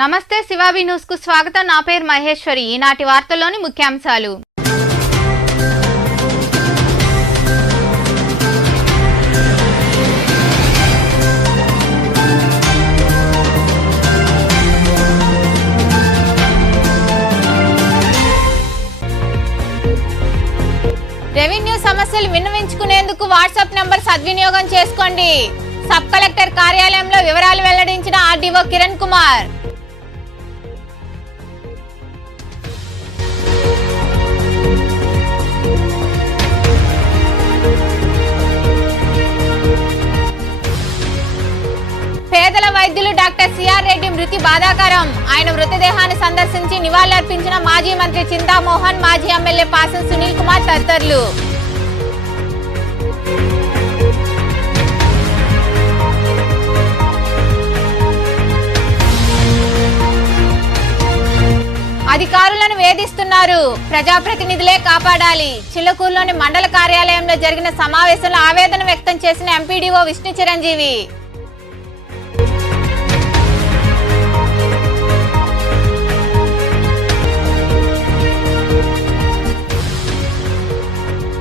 నమస్తే శివాబి న్యూస్ కు స్వాగతం. నా పేరు మహేశ్వరి. ఈనాటి వార్తల్లోని ముఖ్యాంశాలు. రెవెన్యూ సమస్యలు విన్నవించుకునేందుకు వాట్సాప్ నంబర్ సద్వినియోగం చేసుకోండి. సబ్ కలెక్టర్ కార్యాలయంలో వివరాలు వెల్లడించిన ఆర్డీఓ కిరణ్ కుమార్. పేదల వైద్యులు డాక్టర్ సిఆర్ రెడ్డి మృతి బాధాకరం. ఆయన మృతదేహాన్ని సందర్శించి నివాళులర్పించిన మాజీ మంత్రి చింతామోహన్, మాజీ ఎమ్మెల్యే పాసం సునీల్ కుమార్ తదితరులు. అధికారులను వేధిస్తున్నారు, ప్రజాప్రతినిధులే కాపాడాలి. చిల్లకూరులోని మండల కార్యాలయంలో జరిగిన సమావేశంలో ఆవేదన వ్యక్తం చేసిన ఎంపీడీఓ విష్ణు చిరంజీవి.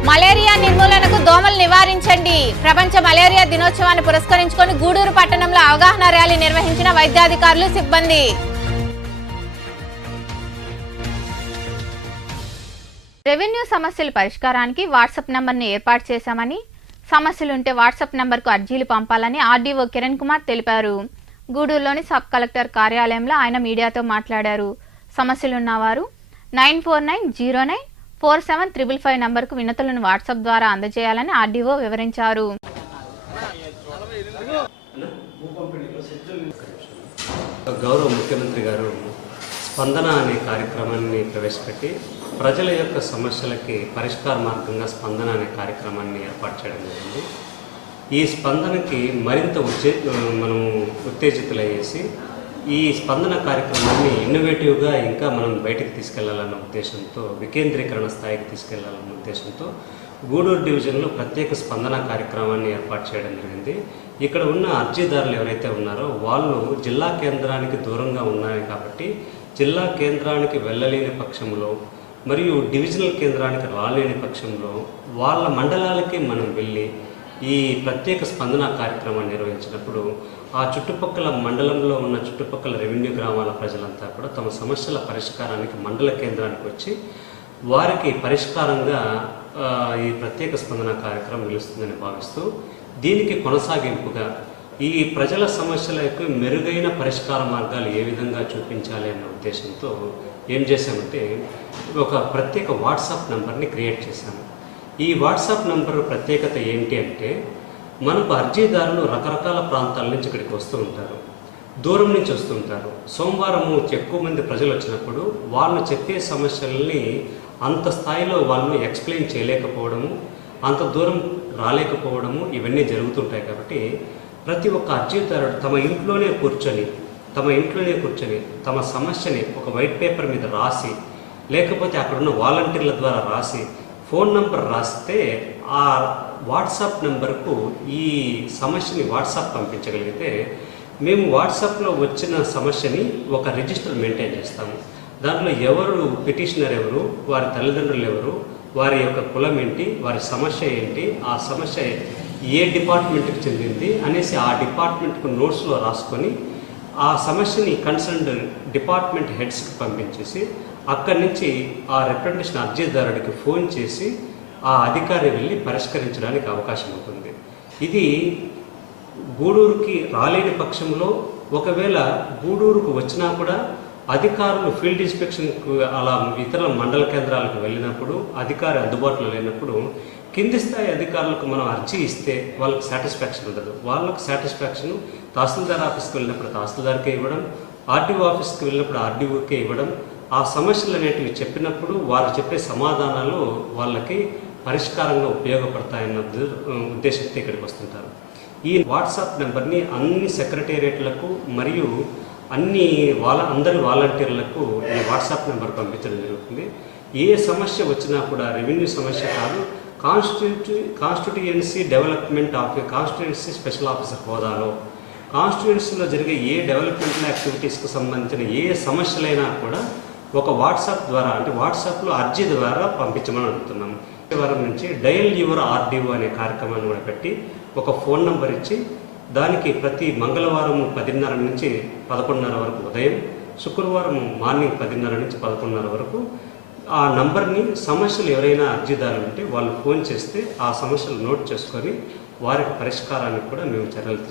మలేరియా నిర్మూలనకు దోమలు నివారించండి. ప్రపంచ మలేరియా దినోత్సవాన్ని పురస్కరించుకొని గూడూరు పట్టణంలో అవగాహన ర్యాలీ నిర్వహించిన వైద్యాధికారులు, సిబ్బంది. రెవెన్యూ సమస్యల పరిష్కారానికి వాట్సాప్ నంబర్ను ఏర్పాటు చేశామని, సమస్యలుంటే వాట్సాప్ నంబర్కు అర్జీలు పంపాలని ఆర్డీఓ కిరణ్ కుమార్ తెలిపారు. గూడూరులోని సబ్ కలెక్టర్ కార్యాలయంలో ఆయన మీడియాతో మాట్లాడారు. సమస్యలున్నవారు 9490947555 నంబర్కు వినతులను వాట్సాప్ ద్వారా అందజేయాలని ఆర్డీఓ వివరించారు. గౌరవ ముఖ్యమంత్రి గారు స్పందన అనే కార్యక్రమాన్ని ప్రవేశపెట్టి ప్రజల యొక్క సమస్యలకి పరిష్కార మార్గంగా స్పందన అనే కార్యక్రమాన్ని ఏర్పాటు చేయడం జరిగింది. ఈ స్పందనకి మరింత మనం ఉత్తేజితులయ్యేసి ఈ స్పందన కార్యక్రమాన్ని ఇన్నోవేటివ్గా ఇంకా మనం బయటకు తీసుకెళ్లాలన్న ఉద్దేశంతో, వికేంద్రీకరణ స్థాయికి తీసుకెళ్లాలన్న ఉద్దేశంతో గూడూరు డివిజన్లో ప్రత్యేక స్పందన కార్యక్రమాన్ని ఏర్పాటు చేయడం జరిగింది. ఇక్కడ ఉన్న అర్జీదారులు ఎవరైతే ఉన్నారో వాళ్ళు జిల్లా కేంద్రానికి దూరంగా ఉన్నాయి కాబట్టి జిల్లా కేంద్రానికి వెళ్ళలేని పక్షంలో మరియు డివిజనల్ కేంద్రానికి రాలేని పక్షంలో వాళ్ళ మండలాలకి మనం వెళ్ళి ఈ ప్రత్యేక స్పందన కార్యక్రమాన్ని నిర్వహించినప్పుడు ఆ చుట్టుపక్కల మండలంలో ఉన్న చుట్టుపక్కల రెవెన్యూ గ్రామాల ప్రజలంతా కూడా తమ సమస్యల పరిష్కారానికి మండల కేంద్రానికి వచ్చి వారికి పరిష్కారంగా ఈ ప్రత్యేక స్పందన కార్యక్రమం నిలుస్తుందని భావిస్తూ దీనికి కొనసాగింపుగా ఈ ప్రజల సమస్యలకు మెరుగైన పరిష్కార మార్గాలు ఏ విధంగా చూపించాలి అన్న ఉద్దేశంతో ఏం చేశామంటే ఒక ప్రత్యేక వాట్సాప్ నంబర్ని క్రియేట్ చేశాము. ఈ వాట్సాప్ నంబర్ ప్రత్యేకత ఏంటి అంటే, మనకు అర్జీదారులు రకరకాల ప్రాంతాల నుంచి ఇక్కడికి వస్తూ ఉంటారు, దూరం నుంచి వస్తూ ఉంటారు. సోమవారము ఎక్కువ మంది ప్రజలు వచ్చినప్పుడు వాళ్ళు చెప్పే సమస్యల్ని అంత స్థాయిలో వాళ్ళు ఎక్స్ప్లెయిన్ చేయలేకపోవడము, అంత దూరం రాలేకపోవడము ఇవన్నీ జరుగుతుంటాయి. కాబట్టి ప్రతి ఒక్క అర్జీదారుడు తమ ఇంట్లోనే కూర్చొని తమ సమస్యని ఒక వైట్ పేపర్ మీద రాసి, లేకపోతే అక్కడున్న వాలంటీర్ల ద్వారా రాసి ఫోన్ నంబర్ రాస్తే ఆ వాట్సాప్ నెంబర్కు ఈ సమస్యని వాట్సాప్ పంపించగలిగితే మేము వాట్సాప్లో వచ్చిన సమస్యని ఒక రిజిస్టర్ మెయింటైన్ చేస్తాము. దాంట్లో ఎవరు పిటిషనర్ ఎవరు, వారి తల్లిదండ్రులు ఎవరు, వారి యొక్క కులం ఏంటి, వారి సమస్య ఏంటి, ఆ సమస్య ఏ డిపార్ట్మెంట్కి చెందింది అనేసి ఆ డిపార్ట్మెంట్కు నోట్స్లో రాసుకొని ఆ సమస్యని కన్సర్న్డ్ డిపార్ట్మెంట్ హెడ్స్కి పంపించేసి అక్కడి నుంచి ఆ రిప్రజెంటేషన్ అర్జీదారుడికి ఫోన్ చేసి ఆ అధికారి వెళ్ళి పరిష్కరించడానికి అవకాశం ఉంటుంది. ఇది గూడూరుకి రాలేని పక్షంలో, ఒకవేళ గూడూరుకు వచ్చినా కూడా అధికారులు ఫీల్డ్ ఇన్స్పెక్షన్కు అలా ఇతర మండల కేంద్రాలకు వెళ్ళినప్పుడు అధికారి అందుబాటులో లేనప్పుడు కింది స్థాయి అధికారులకు మనం అర్జీ ఇస్తే వాళ్ళకి సాటిస్ఫాక్షన్ ఉండదు. వాళ్ళకు సాటిస్ఫాక్షన్ తహసీల్దార్ ఆఫీస్కి వెళ్ళినప్పుడు తహసీల్దార్కే ఇవ్వడం, ఆర్డీఓ ఆఫీస్కి వెళ్ళినప్పుడు ఆర్డీఓకే ఇవ్వడం. ఆ సమస్యలు అనేటివి చెప్పినప్పుడు వారు చెప్పే సమాధానాలు వాళ్ళకి పరిష్కారంగా ఉపయోగపడతాయన్న ఉద్దేశంతో ఇక్కడికి వస్తుంటారు. ఈ వాట్సాప్ నెంబర్ని అన్ని సెక్రటేరియట్లకు మరియు అందరి వాలంటీర్లకు ఈ వాట్సాప్ నెంబర్ పంపించడం జరుగుతుంది. ఏ సమస్య వచ్చినా కూడా రెవెన్యూ సమస్య కాదు, constituency development constituency special officer హోదాలో కాన్స్టిట్యుయెన్సీలో జరిగే ఏ డెవలప్మెంటల్ యాక్టివిటీస్కి సంబంధించిన ఏ సమస్యలైనా కూడా ఒక వాట్సాప్ ద్వారా, అంటే వాట్సాప్లో అర్జీ ద్వారా పంపించమని అడుగుతున్నాం. వారం నుంచి డయల్ యువర్ ఆర్డీఓ అనే కార్యక్రమాన్ని కూడా పెట్టి ఒక ఫోన్ నెంబర్ ఇచ్చి దానికి ప్రతి మంగళవారం 10:30 నుంచి 11:30 వరకు ఉదయం, శుక్రవారం మార్నింగ్ 10:30 నుంచి 11:30 వరకు ఆ నంబర్ని సమస్యలు ఎవరైనా అర్జీదారులు ఉంటే వాళ్ళు ఫోన్ చేస్తే ఆ సమస్యలు నోట్ చేసుకొని వారికి పరిష్కారానికి కూడా మేము చర్యలు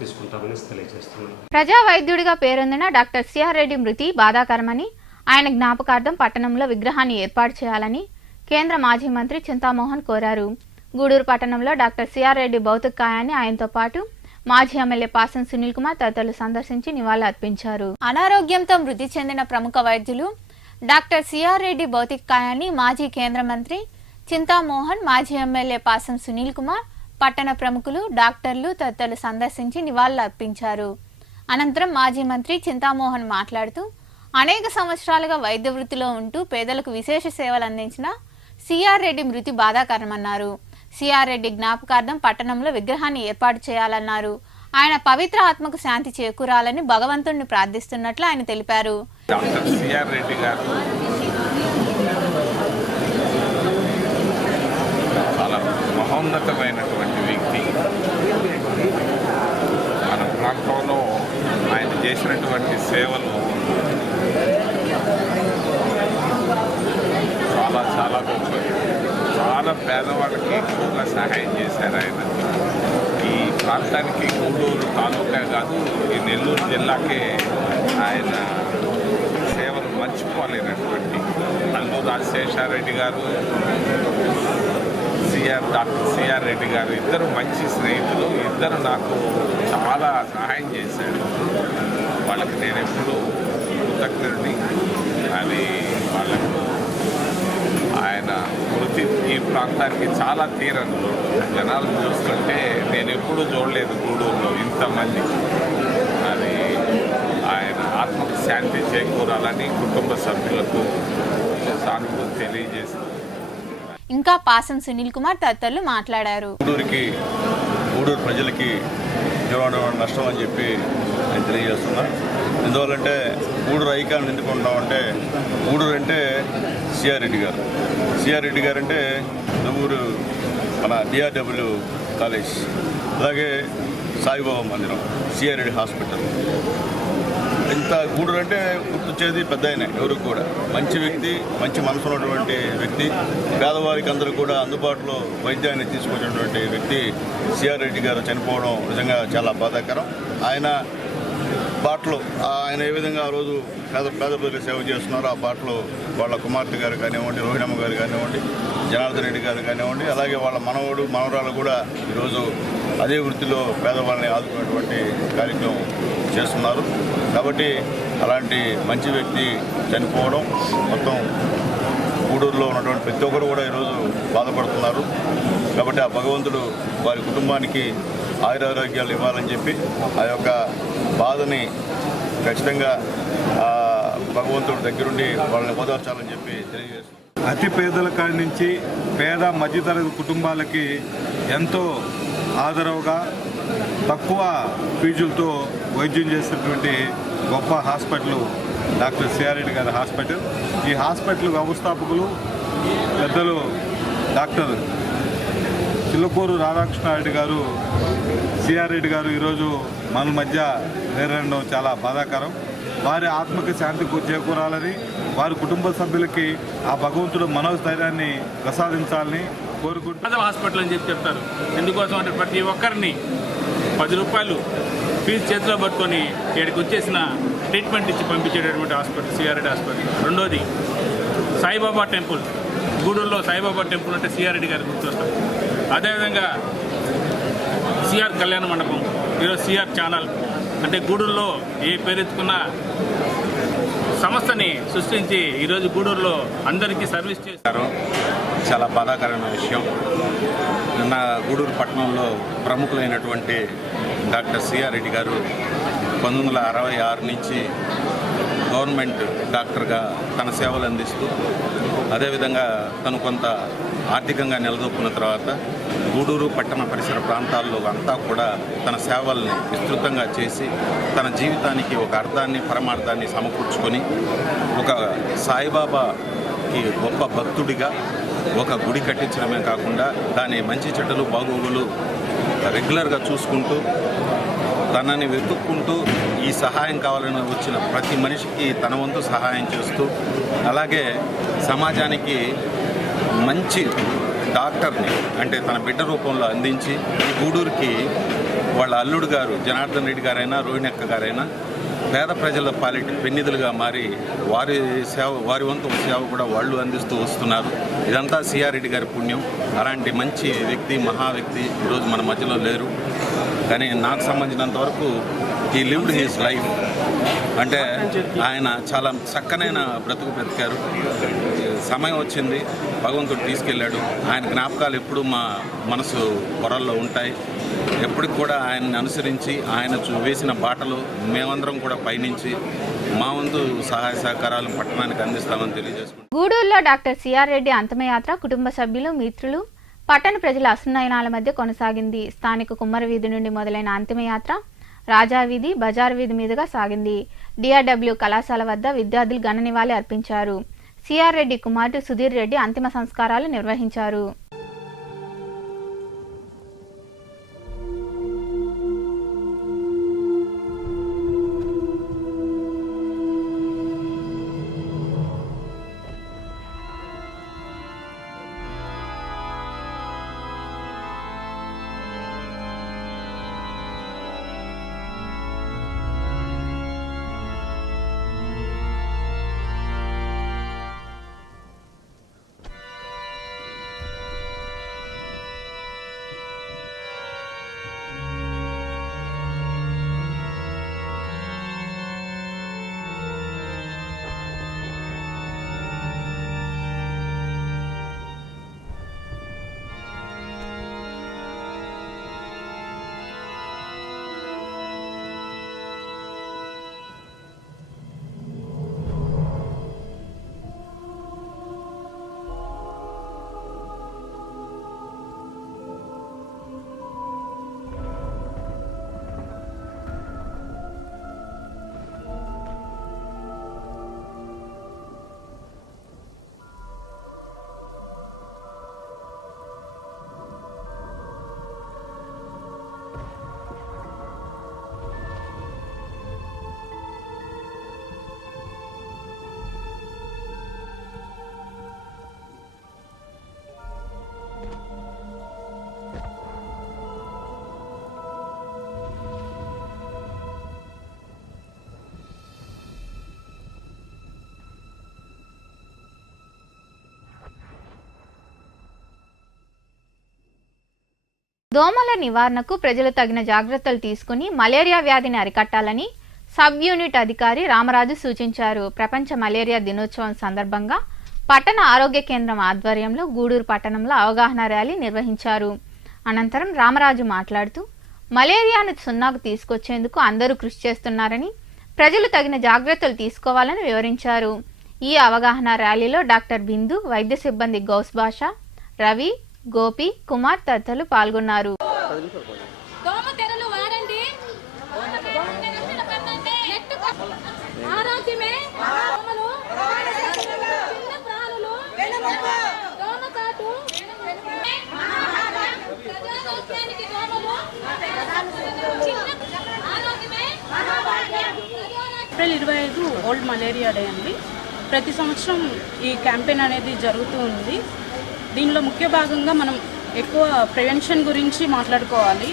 తీసుకుంటామని తెలియజేస్తున్నాం. ప్రజా వైద్యుడిగా పేరొందిన డాక్టర్ సిఆర్ రెడ్డి మృతి బాధాకరమని, ఆయన జ్ఞాపకార్థం పట్టణంలో విగ్రహాన్ని ఏర్పాటు చేయాలని కేంద్ర మాజీ మంత్రి చింతామోహన్ కోరారు. గూడూరు పట్టణంలో డాక్టర్ సిఆర్ రెడ్డి భౌతిక కాయాన్ని ఆయనతో పాటు మాజీ ఎమ్మెల్యే పాసం సునీల్ కుమార్ తదితరులు సందర్శించి నివాళులు అర్పించారు. అనారోగ్యంతో మృతి చెందిన ప్రముఖ వైద్యులు డాక్టర్ సిఆర్ రెడ్డి భౌతిక కాయాన్ని మాజీ కేంద్ర మంత్రి చింతామోహన్, మాజీ ఎమ్మెల్యే పాసం సునీల్ కుమార్, పట్టణ ప్రముఖులు, డాక్టర్లు తదితరులు సందర్శించి నివాళులు అర్పించారు. అనంతరం మాజీ మంత్రి చింతామోహన్ మాట్లాడుతూ, అనేక సంవత్సరాలుగా వైద్య వృత్తిలో ఉంటూ పేదలకు విశేష సేవలు అందించిన సిఆర్ రెడ్డి మృతి బాధాకరమన్నారు. సిఆర్ రెడ్డి జ్ఞాపకార్థం పట్టణంలో విగ్రహాన్ని ఏర్పాటు చేయాలన్నారు. ఆయన పవిత్ర ఆత్మకు శాంతి చేకూరాలని భగవంతుడిని ప్రార్థిస్తున్నట్లు ఆయన తెలిపారు. డాక్టర్ సిఆర్ రెడ్డి గారు చాలా మహోన్నతమైనటువంటి వ్యక్తి. మన ప్రాంతంలో ఆయన చేసినటువంటి సేవలు చాలా చాలా గొప్పవి. చాలా పేదవాళ్ళకి ఎక్కువగా సహాయం చేశారు ఆయన. ఈ ప్రాంతానికి గూడూరు తాలూకా కాదు, ఈ నెల్లూరు జిల్లాకే ఆయన సేవలు మర్చిపోలేనటువంటి. అల్లూరు రాజశేఖరరెడ్డి గారు, డాక్టర్ సిఆర్ రెడ్డి గారు ఇద్దరు మంచి స్నేహితులు. ఇద్దరు నాకు చాలా సహాయం చేశారు. వాళ్ళకి నేను ఎప్పుడు కృతజ్ఞుడిని. అది వాళ్ళకు ఆయన వృత్తి ఈ ప్రాంతానికి చాలా తీరని. జనాలు చూస్తుంటే నేను ఎప్పుడూ చూడలేదు గూడూరులో ఇంతమంది. అది ఆయన ఆత్మకు శాంతి చేకూరాలని కుటుంబ సభ్యులకు సానుభూతి తెలియజేసింది. ఇంకా పాసం సునీల్ కుమార్ తదితరులు మాట్లాడారు. గూడూరు ప్రజలకి నష్టం అని చెప్పి నేను తెలియజేస్తున్నా. ఎందువల్లంటే గూడూరు ఐకాన్ ఎందుకుంటున్నామంటే, గూడూరు అంటే సిఆర్ రెడ్డి గారు. సిఆర్ రెడ్డి గారు అంటే ఊరు మన డిఆర్డబ్ల్యూ కాలేజ్, అలాగే సాయిబాబా మందిరం, సిఆర్ రెడ్డి హాస్పిటల్. ఇంత గూడూరు అంటే గుర్తొచ్చేది పెద్ద ఆయన. ఎవరికి కూడా మంచి వ్యక్తి, మంచి మనసు ఉన్నటువంటి వ్యక్తి, పేదవారికి అందరూ కూడా అందుబాటులో వైద్యాన్ని తీసుకొచ్చినటువంటి వ్యక్తి సిఆర్ రెడ్డి గారు చనిపోవడం నిజంగా చాలా బాధాకరం. ఆయన బాటలో ఆయన ఏ విధంగా ఆ రోజు పేద ప్రజలకు సేవ చేస్తున్నారో ఆ బాటలో వాళ్ళ కుమార్తె గారు కానివ్వండి, రోహిణమ్మ గారు కానివ్వండి, జనార్దన్ రెడ్డి గారు కానివ్వండి, అలాగే వాళ్ళ మనవడు మనవరాలు కూడా ఈరోజు అదే వృత్తిలో పేదవాళ్ళని ఆదుకునేటువంటి కార్యక్రమం చేస్తున్నారు. కాబట్టి అలాంటి మంచి వ్యక్తి చనిపోవడం మొత్తం గూడూరులో ఉన్నటువంటి ప్రతి ఒక్కరు కూడా ఈరోజు బాధపడుతున్నారు. కాబట్టి ఆ భగవంతుడు వారి కుటుంబానికి ఆయురారోగ్యాలు ఇవ్వాలని చెప్పి ఆ యొక్క బాధని ఖచ్చితంగా భగవంతుడి దగ్గరుండి వాళ్ళని ఓదార్చాలని చెప్పి తెలియజేస్తున్నాం. అతి పేదల కాడి నుంచి పేద మధ్యతరగతి కుటుంబాలకి ఎంతో ఆదరవుగా తక్కువ ఫీజులతో వైద్యం చేసినటువంటి గొప్ప హాస్పిటల్ డాక్టర్ సిఆర్ రెడ్డి గారి హాస్పిటల్. ఈ హాస్పిటల్ వ్యవస్థాపకులు పెద్దలు డాక్టర్ చిల్లకూరు రాధాకృష్ణారెడ్డి గారు, సిఆర్ రెడ్డి గారు ఈరోజు మన మధ్య వేరడం చాలా బాధాకరం. వారి ఆత్మకి శాంతి చేకూరాలని, వారి కుటుంబ సభ్యులకి ఆ భగవంతుడు మనోస్థైర్యాన్ని ప్రసాదించాలని కోరుకుంటున్నారు. హాస్పిటల్ అని చెప్తారు. ఎందుకోసం అంటే ప్రతి ఒక్కరిని 10 రూపాయలు ఫీజు చేతిలో పట్టుకొని ఇక్కడికి వచ్చేసిన ట్రీట్మెంట్ ఇచ్చి పంపించేటటువంటి హాస్పిటల్ సిఆర్ రెడ్డి హాస్పిటల్. రెండోది సాయిబాబా టెంపుల్. గూడూరులో సాయిబాబా టెంపుల్ అంటే సిఆర్ రెడ్డి గారికి గుర్తొస్తారు. అదేవిధంగా సిఆర్ కళ్యాణ మండపం, ఈరోజు సిఆర్ ఛానల్. అంటే గూడూరులో ఏ పేరెత్తుకున్న సంస్థని సృష్టించి ఈరోజు గూడూరులో అందరికీ సర్వీస్ చేశారు. చాలా బాధాకరమైన విషయం. నిన్న గూడూరు పట్టణంలో ప్రముఖులైనటువంటి డాక్టర్ సిఆర్ రెడ్డి గారు 1966 నుంచి గవర్నమెంట్ డాక్టర్గా తన సేవలు అందిస్తూ అదేవిధంగా తను కొంత ఆర్థికంగా నిలదొక్కున్న తర్వాత గూడూరు పట్టణ పరిసర ప్రాంతాల్లో అంతా కూడా తన సేవల్ని విస్తృతంగా చేసి తన జీవితానికి ఒక అర్థాన్ని పరమార్థాన్ని సమకూర్చుకొని ఒక సాయిబాబాకి గొప్ప భక్తుడిగా ఒక గుడి కట్టించడమే కాకుండా దాని మంచి చెడ్డలు బాగోగులు రెగ్యులర్గా చూసుకుంటూ తనని వెతుక్కుంటూ ఈ సహాయం కావాలని వచ్చిన ప్రతి మనిషికి తన వంతు సహాయం చేస్తూ అలాగే సమాజానికి మంచి డాక్టర్ని అంటే తన బిడ్డ రూపంలో అందించి ఈ గూడూరుకి వాళ్ళ అల్లుడు గారు జనార్దన్ రెడ్డి గారైనా రోహిణక్క గారైనా పేద ప్రజల పాలిటి పెన్నిధులుగా మారి వారి వంతు సేవ కూడా వాళ్ళు అందిస్తూ వస్తున్నారు. ఇదంతా సిఆర్ రెడ్డి గారి పుణ్యం. అలాంటి మంచి వ్యక్తి, మహా వ్యక్తి ఈరోజు మన మధ్యలో లేరు. కానీ నాకు సంబంధించినంత వరకు హీ లివ్డ్ హిస్ లైఫ్. అంటే ఆయన చాలా చక్కనైన బ్రతుకు బ్రతికారు. సమయం వచ్చింది, భగవంతుడు తీసుకెళ్ళాడు. ఆయన జ్ఞాపకాలు ఎప్పుడూ మా మనసు పొరల్లో ఉంటాయి. ఎప్పటికి కూడా ఆయన్ని అనుసరించి ఆయన వేసిన బాటలు మేమందరం కూడా పయనించి మా వంతు సహాయ సహకారాలు పట్టణానికి అందిస్తామని తెలియజేసుకుంటాం. గూడూరులో డాక్టర్ సిఆర్ రెడ్డి అంతిమయాత్ర కుటుంబ సభ్యులు, మిత్రులు, పట్టణ ప్రజల అసన్నయనాల మధ్య కొనసాగింది. స్థానిక కుమ్మర వీధి నుండి మొదలైన అంతిమయాత్ర రాజావీధి, బజార్ వీధి మీదుగా సాగింది. డిఆర్డబ్ల్యూ కళాశాల వద్ద విద్యార్థులు ఘన నివాళి అర్పించారు. సిఆర్ రెడ్డి కుమారుడు సుధీర్ రెడ్డి అంతిమ సంస్కారాలు నిర్వహించారు. దోమల నివారణకు ప్రజలు తగిన జాగ్రత్తలు తీసుకుని మలేరియా వ్యాధిని అరికట్టాలని సబ్ యూనిట్ అధికారి రామరాజు సూచించారు. ప్రపంచ మలేరియా దినోత్సవం సందర్భంగా పట్టణ ఆరోగ్య కేంద్రం ఆధ్వర్యంలో గూడూరు పట్టణంలో అవగాహన ర్యాలీ నిర్వహించారు. అనంతరం రామరాజు మాట్లాడుతూ మలేరియాను సున్నాకు తీసుకొచ్చేందుకు అందరూ కృషి చేస్తున్నారని, ప్రజలు తగిన జాగ్రత్తలు తీసుకోవాలని వివరించారు. ఈ అవగాహన ర్యాలీలో డాక్టర్ బిందు, వైద్య సిబ్బంది గౌస్ బాషా, రవి, గోపి, కుమార్ తదితరులు పాల్గొన్నారు. ఏప్రిల్ 25 వరల్డ్ మలేరియా డే అండి. ప్రతి సంవత్సరం ఈ క్యాంపెయిన్ అనేది జరుగుతూ ఉంది. దీనిలో ముఖ్య భాగంగా మనం ఎక్కువ ప్రివెన్షన్ గురించి మాట్లాడుకోవాలి.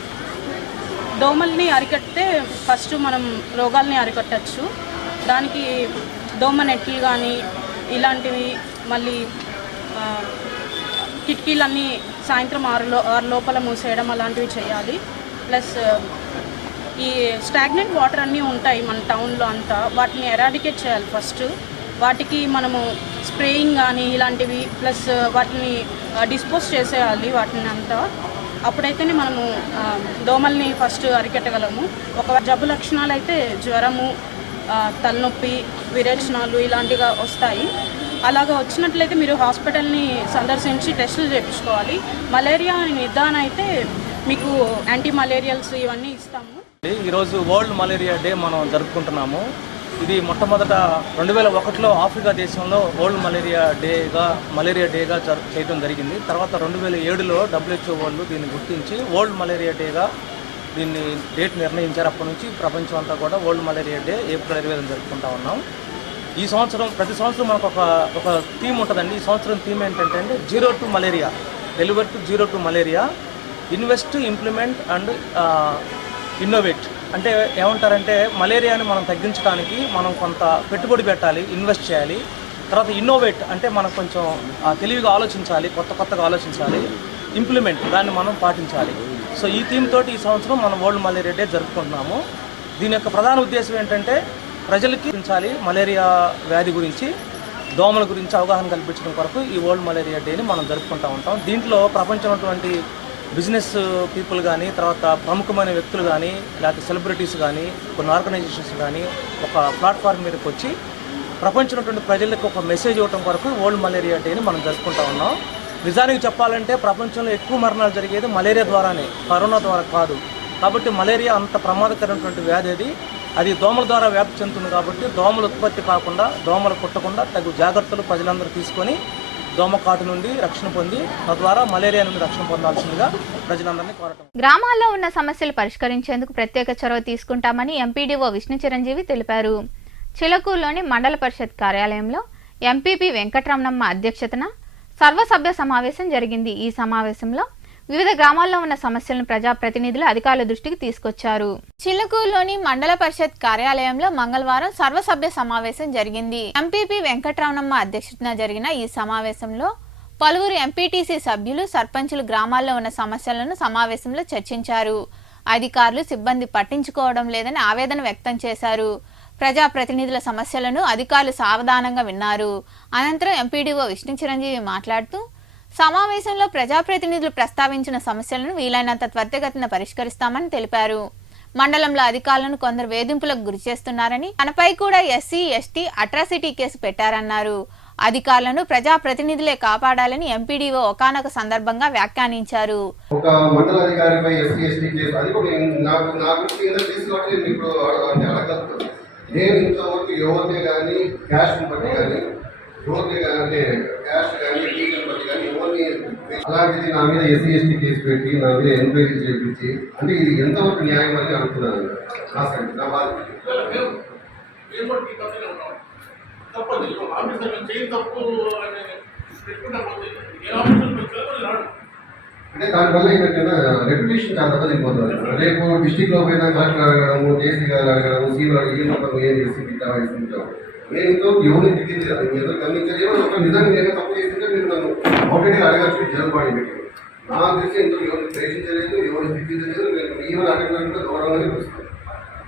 దోమల్ని అరికట్టే ఫస్ట్ మనం రోగాల్ని అరికట్టచ్చు. దానికి దోమ నెట్లు కానీ ఇలాంటివి, మళ్ళీ కిటికీలన్నీ సాయంత్రం 6 లోపల మూసేయడం అలాంటివి చేయాలి. ప్లస్ ఈ స్టాగ్నెంట్ వాటర్ అన్నీ ఉంటాయి మన టౌన్లో అంతా, వాటిని ఎరాడికేట్ చేయాలి ఫస్ట్. వాటికి మనము స్ప్రేయింగ్ కానీ ఇలాంటివి, ప్లస్ వాటిని డిస్పోజ్ చేసేయాలి వాటిని అంతా. అప్పుడైతేనే మనము దోమల్ని ఫస్ట్ అరికట్టగలము. ఒక జబ్బు లక్షణాలు అయితే జ్వరము, తలనొప్పి, విరేచనాలు ఇలాంటిగా వస్తాయి. అలాగా వచ్చినట్లయితే మీరు హాస్పిటల్ని సందర్శించి టెస్టులు చేయించుకోవాలి. మలేరియా నిదాన అయితే మీకు యాంటీ మలేరియల్స్ ఇవన్నీ ఇస్తాము. ఈరోజు వరల్డ్ మలేరియా డే మనం జరుపుకుంటున్నాము. ఇది మొట్టమొదట 2001లో ఆఫ్రికా దేశంలో వరల్డ్ మలేరియా డేగా చేయడం జరిగింది. తర్వాత 2007లో WHO వాళ్ళు దీన్ని గుర్తించి వరల్డ్ మలేరియా డేగా దీన్ని డేట్ నిర్ణయించారు. అప్పటి నుంచి ప్రపంచం అంతా కూడా వరల్డ్ మలేరియా డే ఏప్రిల్ 25 జరుపుకుంటా ఉన్నాం. ఈ సంవత్సరం ప్రతి సంవత్సరం మనకు ఒక థీమ్ ఉంటుందండి. ఈ సంవత్సరం థీమ్ ఏంటంటే zero to malaria, deliver to zero to malaria, invest, implement and innovate. అంటే ఏమంటారంటే మలేరియాని మనం తగ్గించడానికి మనం కొంత పెట్టుబడి పెట్టాలి, ఇన్వెస్ట్ చేయాలి. తర్వాత ఇన్నోవేట్ అంటే మనం కొంచెం తెలివిగా ఆలోచించాలి, కొత్తగా ఆలోచించాలి. ఇంప్లిమెంట్ దాన్ని మనం పాటించాలి. సో ఈ థీమ్ తోటి ఈ సంవత్సరం మనం వరల్డ్ మలేరియా డే జరుపుకుంటున్నాము. దీని యొక్క ప్రధాన ఉద్దేశం ఏంటంటే ప్రజలకి మలేరియా వ్యాధి గురించి, దోమల గురించి అవగాహన కల్పించడం కొరకు ఈ వరల్డ్ మలేరియా డేని మనం జరుపుకుంటూ ఉంటాం. దీంట్లో ప్రపంచంలోటువంటి బిజినెస్ పీపుల్ కానీ, తర్వాత ప్రముఖమైన వ్యక్తులు కానీ, లేకపోతే సెలబ్రిటీస్ కానీ, కొన్ని ఆర్గనైజేషన్స్ కానీ ఒక ప్లాట్ఫామ్ మీదకి వచ్చి ప్రపంచంలోటువంటి ప్రజలకు ఒక మెసేజ్ ఇవ్వడం కొరకు వరల్డ్ మలేరియా డేని మనం జరుపుకుంటా ఉన్నాం. నిజానికి చెప్పాలంటే ప్రపంచంలో ఎక్కువ మరణాలు జరిగేది మలేరియా ద్వారానే, కరోనా ద్వారా కాదు. కాబట్టి మలేరియా అంత ప్రమాదకరమైనటువంటి వ్యాధి అది దోమల ద్వారా వ్యాప్తి చెందుతుంది. కాబట్టి దోమలు ఉత్పత్తి కాకుండా, దోమలు కుట్టకుండా తగు జాగ్రత్తలు ప్రజలందరూ తీసుకొని దోమకాటు నుండి రక్షణ పొంది తద్వారా మలేరియా నుండి రక్షణ పొందాల్సిందిగా ప్రజలందరినీ కోరటం. గ్రామాల్లో ఉన్న సమస్యలు పరిష్కరించేందుకు ప్రత్యేక చొరవ తీసుకుంటామని ఎంపీడీఓ విష్ణు చిరంజీవి తెలిపారు. చిలకూరులోని మండల పరిషత్ కార్యాలయంలో ఎంపీపీ వెంకటరమణమ్మ అధ్యక్షతన సర్వసభ్య సమావేశం జరిగింది. ఈ సమావేశంలో వివిధ గ్రామాల్లో ఉన్న సమస్యలను ప్రజాప్రతినిధులు అధికారుల దృష్టికి తీసుకొచ్చారు. చిలకూరులోని మండల పరిషత్ కార్యాలయంలో మంగళవారం సర్వసభ్య సమావేశం జరిగింది. ఎంపీపీ వెంకటరమణమ్మ అధ్యక్షతన జరిగిన ఈ సమావేశంలో పలువురు ఎంపీటీసీ సభ్యులు, సర్పంచులు గ్రామాల్లో ఉన్న సమస్యలను సమావేశంలో చర్చించారు. అధికారులు, సిబ్బంది పట్టించుకోవడం లేదని ఆవేదన వ్యక్తం చేశారు. ప్రజాప్రతినిధుల సమస్యలను అధికారులు సావధానంగా విన్నారు. అనంతరం ఎంపీడీఓ విష్ణు చిరంజీవి మాట్లాడుతూ సమావేశంలో ప్రజాప్రతినిధులు ప్రస్తావించిన సమస్యలను వీలైనంత త్వరితగతిన పరిష్కరిస్తామని తెలిపారు. మండలంలో అధికారులను కొందరు వేధింపులకు గురి చేస్తున్నారని, తనపై కూడా SC, ST అట్రాసిటీ కేసు పెట్టారన్నారు. అధికారులను ప్రజాప్రతినిధులే కాపాడాలని ఎంపీడీఓ ఒకానొక సందర్భంగా వ్యాఖ్యానించారు. ఒక మండల అధికారిపై SC, ST కేసు అది కూడా నేను ఇంతవరకు ఎవరిని కానీ క్యాష్ బట్టి కానీ, ఎవరిని కానీ అంటే క్యాష్ కానీ, టీచర్ బట్టి కానీ ఎవరిని అలాంటిది నా మీద SC, ST కేసు పెట్టి నా మీద ఎంక్వైరీ చేయించి అంటే ఇది ఎంతవరకు న్యాయం అని అనుకున్నాను. నా బాధ అంటే దానివల్ల ఏంటంటే రెప్యుటేషన్ చాలా దెబ్బతిపోతుంది. రేపు డిస్టిక్లో పోయినా కలెక్టర్ అడగడము, జేసీ గారు అడగడము, సీలు అడగడం ఏం చేసి ఇచ్చాం. నేను ఇంట్లో ఎవరిని దిగింది ఎదురు గమనించాలి. ఏమో ఒక నిజంగా నేను తప్పు చేస్తుంటే మీరు నన్ను ఆల్రెడీ అడగచ్చు, జరుగుబాటు పెట్టి నాకు తెలిసి ఇంట్లో ఎవరిని ప్రవేశించలేదు, ఎవరిని దిగించలేదు. నేను ఈవెన్ అడగడానికి గౌరవంగానే పిలుస్తాను,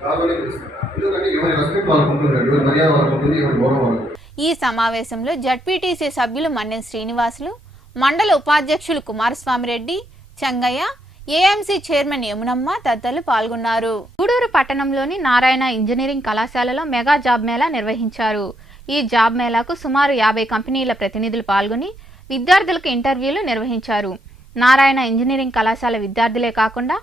కావాలని పిలుస్తాను. ఎందుకంటే ఎవరి రెస్పెక్ట్ వాళ్ళకు ఉంటుంది, ఎవరి మర్యాద వాళ్ళకు ఉంటుంది, ఎవరి గౌరవం వాళ్ళకు. ఈ సమావేశంలో జడ్పీటీసీ సభ్యులు మన్నెం శ్రీనివాసులు, మండల ఉపాధ్యక్షులు కుమారస్వామిరెడ్డి, చెంగయ్య, ఏఎంసీ చైర్మన్ యమునమ్మ తదితరులు పాల్గొన్నారు. గూడూరు పట్టణంలోని నారాయణ ఇంజనీరింగ్ కళాశాలలో మెగా జాబ్ మేళా నిర్వహించారు. ఈ జాబ్ మేళాకు సుమారు 50 కంపెనీల ప్రతినిధులు పాల్గొని విద్యార్థులకు ఇంటర్వ్యూలు నిర్వహించారు. నారాయణ ఇంజనీరింగ్ కళాశాల విద్యార్థులే కాకుండా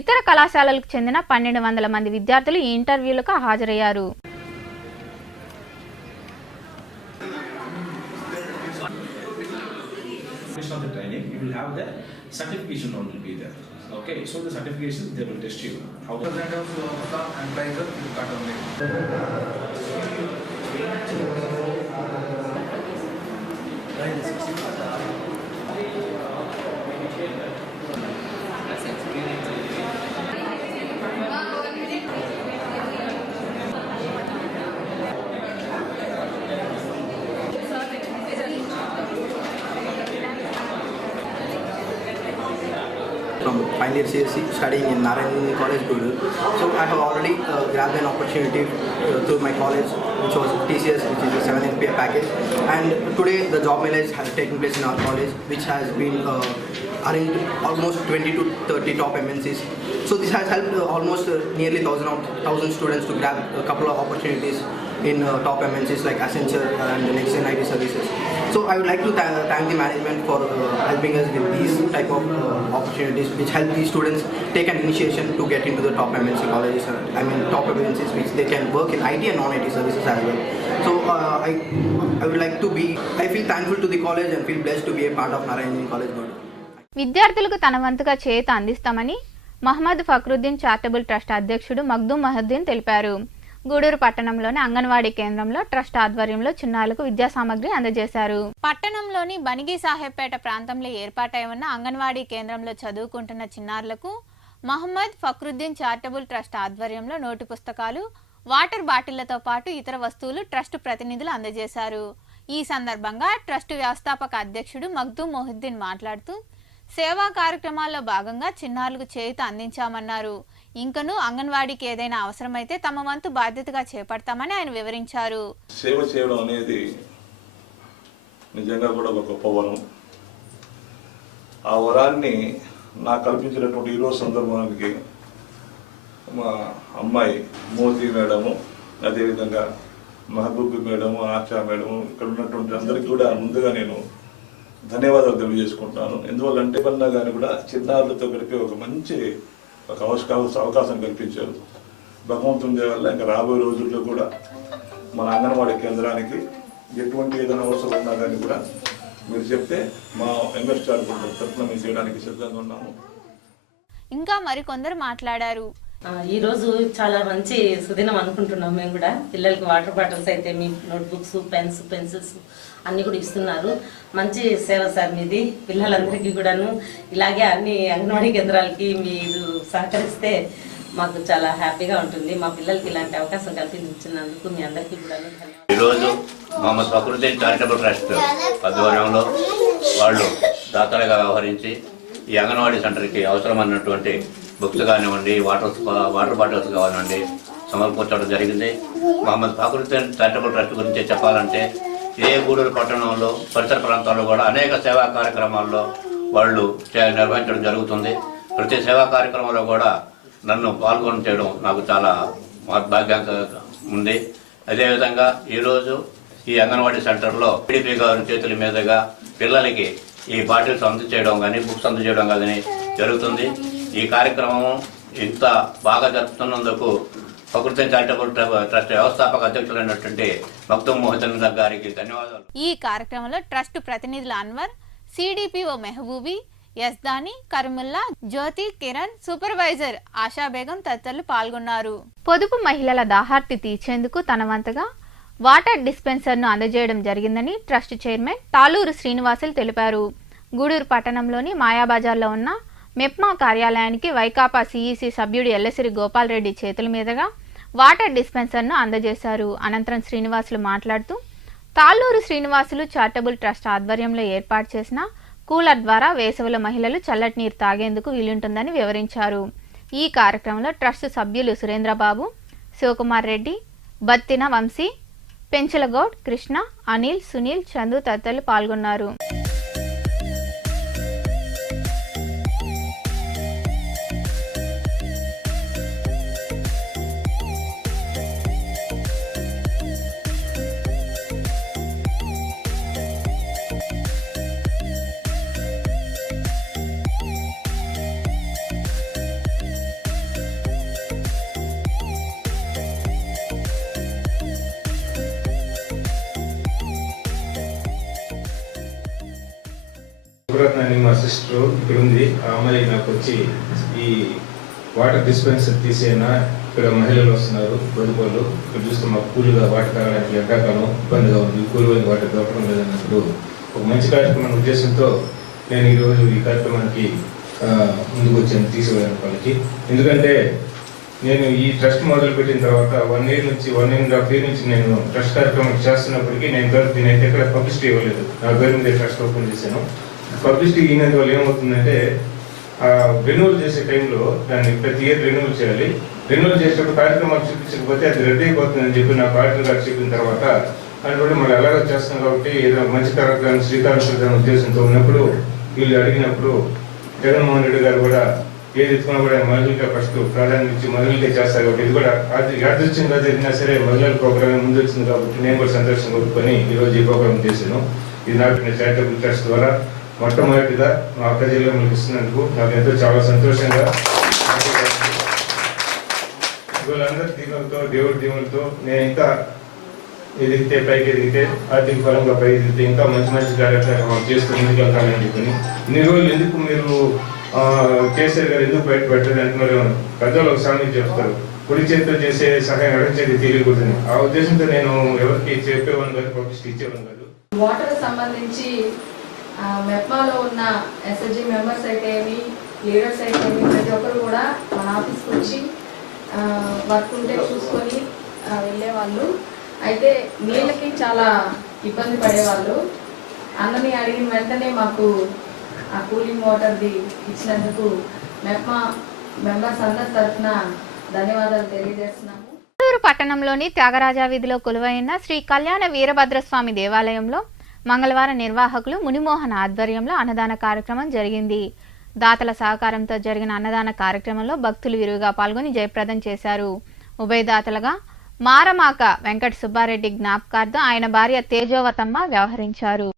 ఇతర కళాశాలలకు చెందిన 1200 మంది విద్యార్థులు ఈ ఇంటర్వ్యూలకు హాజరయ్యారు. Based on the training, you will have the certification round will be there. Okay, so the certification they will test you. How the representative of the advisor will cut on it. From final year CSC studying in Narayan College, Gudu. So I have already grabbed an opportunity through my college, which was TCS, which is a 7 LPA package. And today the job mela has taken place in our college, which has been arranged almost 20 to 30 top MNCs. So this has helped almost nearly 1,000 students to grab a couple of opportunities in top MNCs like Accenture and the Next Gen IT Services. So I would like to thank the management for helping us with these type of opportunities which help these students take an initiation to get into the top MNC colleges, top MNCs which they can work in IT and non-IT services as well. So I would like to be, I feel thankful to the college and feel blessed to be a part of Narayana Engineering College. విద్యార్థులకు తన వంతుగా చేయూత అందిస్తామని Mohammed Fakruddin charitable trust అధ్యక్షుడు మగ్దూమ్ మొహిద్దీన్ తెలిపారు. గూడూరు పట్టణంలోని అంగన్వాడీ కేంద్రంలో trust ఆధ్వర్యంలో చిన్నారులకు విద్యా సామగ్రి అందజేశారు. పట్టణంలోని బనిగి సాహెబ్పేట ప్రాంతంలో ఏర్పాటై ఉన్న అంగన్వాడీ కేంద్రంలో చదువుకుంటున్న చిన్నారులకు మహమ్మద్ ఫక్రుద్దీన్ చారిటబుల్ ట్రస్ట్ ఆధ్వర్యంలో నోటు పుస్తకాలు, వాటర్ బాటిళ్లతో పాటు ఇతర వస్తువులు ట్రస్ట్ ప్రతినిధులు అందజేశారు. ఈ సందర్భంగా ట్రస్ట్ వ్యవస్థాపక అధ్యక్షుడు మగ్దూమ్ మొహిద్దీన్ మాట్లాడుతూ సేవా కార్యక్రమాల్లో భాగంగా చిన్నారులకు చేయూత అందించామన్నారు. ఇంకనూ అంగన్వాడీకి ఏదైనా అవసరమైతే తమ వంతు బాధ్యతగా చేపడతామని ఆయన వివరించారు. సేవ చేయడం అనేది నిజంగా కూడా ఒక గొప్ప వరం. ఆ వరాన్ని నాకు కల్పించినటువంటి ఈరోజు సందర్భానికి మా అమ్మాయి మోదీ మేడము, అదేవిధంగా మహబూబ్ మేడము, ఆశా మేడము, ఇక్కడ ఉన్నటువంటి అందరికీ కూడా ముందుగా నేను ధన్యవాదాలు తెలియజేసుకుంటాను. ఎందువల్లంటే పన్నా కానీ కూడా చిన్నారులతో గడిపే ఒక మంచి అవకాశం కల్పించారు. భగవంతుని దయ వల్ల ఇంకా రాబోయే రోజుల్లో కూడా మన అంగన్వాడీ కేంద్రానికి ఎటువంటి ఏదైనా అవసరం ఉన్నా కానీ కూడా మీరు చెప్తే మా ఇన్వెస్టర్ తరఫున మేము చేయడానికి సిద్ధంగా ఉన్నాము. ఇంకా మరికొందరు మాట్లాడారు. ఈరోజు చాలా మంచి సుదినం అనుకుంటున్నాం. మేము కూడా పిల్లలకి వాటర్ బాటిల్స్ అయితే మీ నోట్బుక్స్, పెన్స్, పెన్సిల్స్ అన్నీ కూడా ఇస్తున్నారు. మంచి సేవ సార్ మీది. పిల్లలందరికీ కూడాను ఇలాగే అన్ని అంగన్వాడీ కేంద్రాలకి మీరు సహకరిస్తే మాకు చాలా హ్యాపీగా ఉంటుంది. మా పిల్లలకి ఇలాంటి అవకాశం కల్పించినందుకు మీ అందరికీ కూడా ధన్యవాదాలు. ఈరోజు మహమ్మద్ ఫక్రుద్దీన్ చారిటబుల్ ట్రస్ట్ ఆధ్వర్యంలో వాళ్ళు దాతలుగా వ్యవహరించి ఈ అంగన్వాడీ సెంటర్కి అవసరమైనటువంటి బుక్స్ కానివ్వండి, వాటర్ బాటిల్స్ కానివ్వండి సమర్పించడం జరిగింది. మహమ్మద్ ఫక్రుద్దీన్ చారిటబుల్ ట్రస్ట్ గురించి చెప్పాలంటే ఇదే గూడూరు పట్టణంలో పరిసర ప్రాంతాల్లో కూడా అనేక సేవా కార్యక్రమాల్లో వాళ్ళు నిర్వహించడం జరుగుతుంది. ప్రతి సేవా కార్యక్రమంలో కూడా నన్ను పాల్గొన చేయడం నాకు చాలా భాగ్యంగా ఉంది. అదేవిధంగా ఈరోజు ఈ అంగన్వాడీ సెంటర్లో టీడీపీ గారి చేతుల మీదుగా పిల్లలకి ఈ బాటిల్స్ అందజేయడం కానీ, బుక్స్ అందజేయడం కానీ జరుగుతుంది. ఈ కార్యక్రమం ఇంత బాగా జరుపుతున్నందుకు ఫక్రుద్దీన్ చారిటబుల్ ట్రస్ట్ వ్యవస్థాపక అధ్యక్షులైనటువంటి మగ్దూమ్ మొహిద్దీన్ గారికి ధన్యవాదాలు. ఈ కార్యక్రమంలో ట్రస్ట్ ప్రతినిధులు అన్వర్, సిడిపిఓ మెహబూబీ, యస్దాని, కరిముల్లా, జ్యోతి, కిరణ్, సూపర్వైజర్ ఆశా బేగం తదితరులు పాల్గొన్నారు. పొదుపు మహిళల దాహార్తి తీర్చేందుకు తన వంతుగా వాటర్ డిస్పెన్సర్ను అందజేయడం జరిగిందని ట్రస్ట్ చైర్మన్ తాలూరు శ్రీనివాసులు తెలిపారు. గూడూరు పట్టణంలోని మాయాబజార్లో ఉన్న మెప్మా కార్యాలయానికి వైకాపా సిఈసి సభ్యుడు ఎల్లసిరి గోపాల్ రెడ్డి చేతుల మీదుగా వాటర్ డిస్పెన్సర్ను అందజేశారు. అనంతరం శ్రీనివాసులు మాట్లాడుతూ తాళ్ళూరు శ్రీనివాసులు చారిటబుల్ ట్రస్ట్ ఆధ్వర్యంలో ఏర్పాటు చేసిన కూలర్ ద్వారా వేసవిలో మహిళలు చల్లటి నీరు తాగేందుకు వీలుంటుందని వివరించారు. ఈ కార్యక్రమంలో ట్రస్ట్ సభ్యులు సురేంద్రబాబు, శివకుమార్ రెడ్డి, బత్తిన వంశీ, పెంచలగౌడ్, కృష్ణ, అనిల్, సునీల్, చందు తదితరులు పాల్గొన్నారు. అని మా సిస్టర్ ఇక్కడ ఉంది. ఆ అమ్మాయి నాకు వచ్చి ఈ వాటర్ డిస్పెన్సర్ తీసేనా, ఇక్కడ మహిళలు వస్తున్నారు పొదుపులు, ఇక్కడ చూస్తే మాకు కూల్గా వాటర్ తాగడానికి ఎండాకాలం ఇబ్బందిగా ఉంది, కూల్గా వాటర్ దొరకడం లేదన్నప్పుడు ఒక మంచి కార్యక్రమం ఉద్దేశంతో నేను ఈరోజు ఈ కార్యక్రమానికి ముందుకు వచ్చాను తీసుకోవడానికి వాళ్ళకి. ఎందుకంటే నేను ఈ ట్రస్ట్ మొదలుపెట్టిన తర్వాత 1.5 year నుంచి నేను ట్రస్ట్ కార్యక్రమం చేస్తున్నప్పటికీ దీనైతే ఎక్కడ పబ్లిసిటీ ఇవ్వలేదు. నా పేరు మీద ట్రస్ట్ ఓపెన్ చేశాను. పబ్లిసిటీ ఇన్నందువల్ల ఏమవుతుందంటే రెన్యూవల్ చేసే టైంలో దాన్ని ప్రతి ఇయర్ రెన్యూవల్ చేయాలి. రెన్యూవల్ చేసేటప్పుడు కార్యక్రమాలు చూపించకపోతే అది రద్దు అయిపోతుందని చెప్పి నాకు ఆడిటర్ గారు చెప్పిన తర్వాత అందులో మళ్ళీ అలాగే చేస్తాం కాబట్టి ఏదో మంచి కార్యక్రమం శ్రీకారం చుట్టాలని ఉద్దేశంతో ఉన్నప్పుడు వీళ్ళు అడిగినప్పుడు జగన్మోహన్ రెడ్డి గారు కూడా ఏది ఎత్తుకున్నా కూడా మహిళలకే ఫస్ట్ ప్రాధాన్యత ఇచ్చి మహిళలకే చేస్తారు కాబట్టి ఇది కూడా యాదృశ్యంగా జరిగినా సరే మహిళల ప్రోగ్రామ్ ముందు వచ్చింది కాబట్టి నేను కూడా సంతోషంగా ఒప్పుకొని ఈరోజు ఈ ప్రోగ్రామ్ చేశాను. ఇది నాకు చారిటబుల్ ట్రస్ట్ ద్వారా మొట్టమొదటిగా మా అక్క జిల్లా మీకు ఇస్తున్నందుకు నాకు ఎంతో చాలా సంతోషంగా, వీళ్ళందరి దీవులతో దేవుడి దీవులతో నేను ఇంకా ఎదిగితే పైకి ఎదిగితే ఆర్థిక పరంగా పైకి ఎదిగితే ఇంకా మంచి మంచి కార్యక్రమాలు చేస్తూ ముందుకు వెళ్తానని చెప్పని ఇన్ని రోజులు ఎందుకు మీరు కేసీఆర్ గారు ఎందుకు బయట పెట్టారు అంటున్నారు. పెద్దలు ఒక సామెత చెప్తారు, కుడి చేతితో చేసే సహాయం ఎడమ చేతి తెలియకూడదని. ఆ ఉద్దేశంతో నేను ఎవరికి చెప్పేవాను కాదు, పబ్లిసిటీ ఇచ్చేవాను కాదు. వాటర్ సంబంధించి మెప్మాలో ఉన్న ఎస్ఎస్జి మెంబర్స్ అయితే ఏమి, లీడర్స్ అయితే ఏమి, ప్రతి ఒక్కరు కూడా మన ఆఫీస్కి వచ్చి వర్క్ ఉంటే చూసుకొని వెళ్ళేవాళ్ళు. అయితే నీళ్ళకి చాలా ఇబ్బంది పడేవాళ్ళు. అన్నని అడిగిన వెంటనే మాకు ఆ కూలింగ్ వాటర్ది ఇచ్చినందుకు మెప్మా మెంబర్స్ అందరి తరఫున ధన్యవాదాలు తెలియజేస్తున్నాము. గూడూరు పట్టణంలోని త్యాగరాజ వీధిలో కొలువైన శ్రీ కళ్యాణ వీరభద్రస్వామి దేవాలయంలో మంగళవారం నిర్వాహకులు మునిమోహన్ ఆధ్వర్యంలో అన్నదాన కార్యక్రమం జరిగింది. దాతల సహకారంతో జరిగిన అన్నదాన కార్యక్రమంలో భక్తులు విరివిగా పాల్గొని జయప్రదం చేశారు. ఉభయదాతలుగా మారమాక వెంకట సుబ్బారెడ్డి జ్ఞాపకార్థం ఆయన భార్య తేజోవతమ్మ వ్యవహరించారు.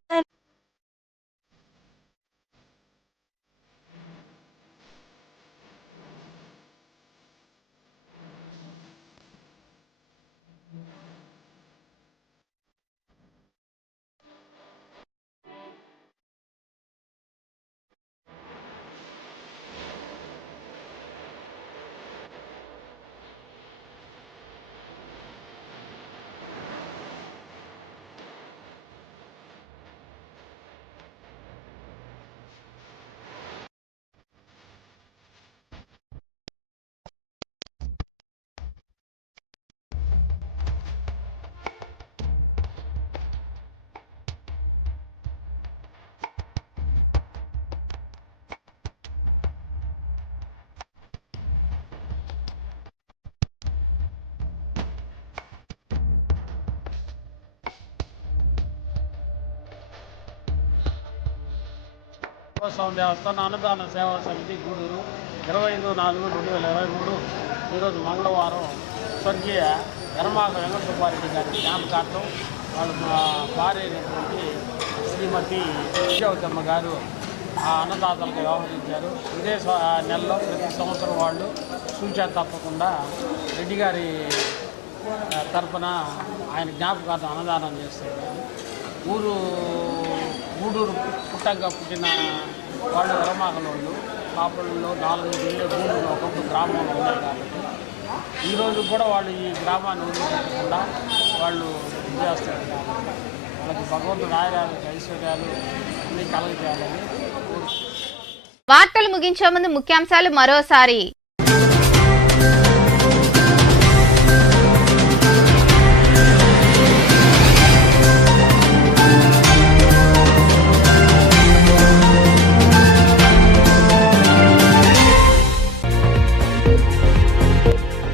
స్వామి దేవస్థానం అన్నదాన సేవా సమితి గూడూరు 25/4/2023 ఈరోజు మంగళవారం స్వర్గీయ ఎర్రమాక వెంకట సుబ్బారెడ్డి గారి జ్ఞాపకార్థం వాళ్ళ భార్య అయినటువంటి శ్రీమతి విజయవతమ్మ గారు ఆ అన్నదాతలకు వ్యవహరించారు. ఇదే నెలలో ప్రతి సంవత్సరం వాళ్ళు సూచన తప్పకుండా రెడ్డి గారి తరఫున ఆయన జ్ఞాపకార్థం అన్నదానం చేస్తారు. గూడూరు పుట్టంగా పుట్టిన వాళ్ళు ఎర్రమాకలోళ్ళు కాపులలో 4 ఇళ్ళ గూడూరు ఒక్కొక్క గ్రామంలో ఉన్నాయి కాబట్టి ఈరోజు కూడా వాళ్ళు ఈ గ్రామాన్ని వదిలిపెట్టకుండా వాళ్ళు చేస్తారు కాబట్టి వాళ్ళకి భగవంతుడు ఆయురాలు ఐశ్వర్యాలు అన్నీ కలగజేయాలని. వార్తలు ముగించే ముందు ముఖ్యాంశాలు మరోసారి.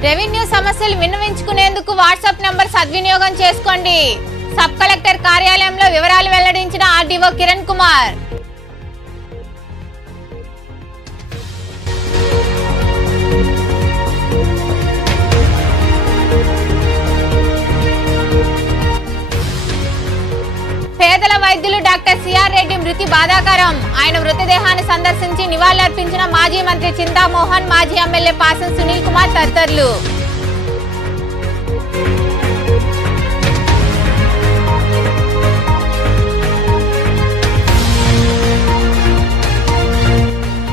రెవెన్యూ సమస్యలు విన్నవించుకునేందుకు వాట్సాప్ నంబర్ సద్వినియోగం చేసుకోండి. సబ్ కలెక్టర్ కార్యాలయంలో వివరాలు వెల్లడించిన ఆర్డీఓ కిరణ్ కుమార్. పేదల వైద్యులు డాక్టర్ సిఆర్ రెడ్డి మృతి బాధాకరం. ఆయన మృతదేహాన్ని సందర్శించి నివాళులర్పించిన మాజీ మంత్రి చింతామోహన్, మాజీ ఎమ్మెల్యే పాసం సునీల్ కుమార్ తదితరులు.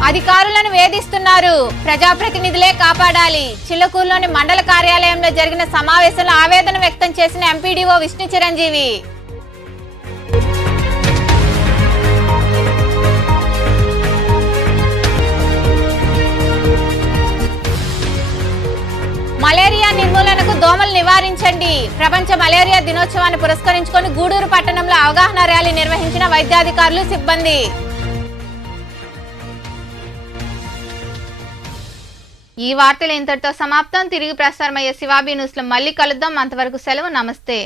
అధికారులను వేధిస్తున్నారు, ప్రజాప్రతినిధులే కాపాడాలి. చిల్లకూరులోని మండల కార్యాలయంలో జరిగిన సమావేశంలో ఆవేదన వ్యక్తం చేసిన ఎంపీడీఓ విష్ణు చిరంజీవి. మలేరియా నిర్మూలనకు దోమలు నివారించండి. ప్రపంచ మలేరియా దినోత్సవాన్ని పురస్కరించుకొని గూడూరు పట్టణంలో అవగాహన ర్యాలీ నిర్వహించిన వైద్యాధికారులు, సిబ్బంది. ఈ వార్తలు ఇంతటితో సమాప్తం. తిరిగి ప్రసారమయ్యే శివాబీ న్యూస్ లో మళ్ళీ కలుద్దాం. అంతవరకు సెలవు, నమస్తే.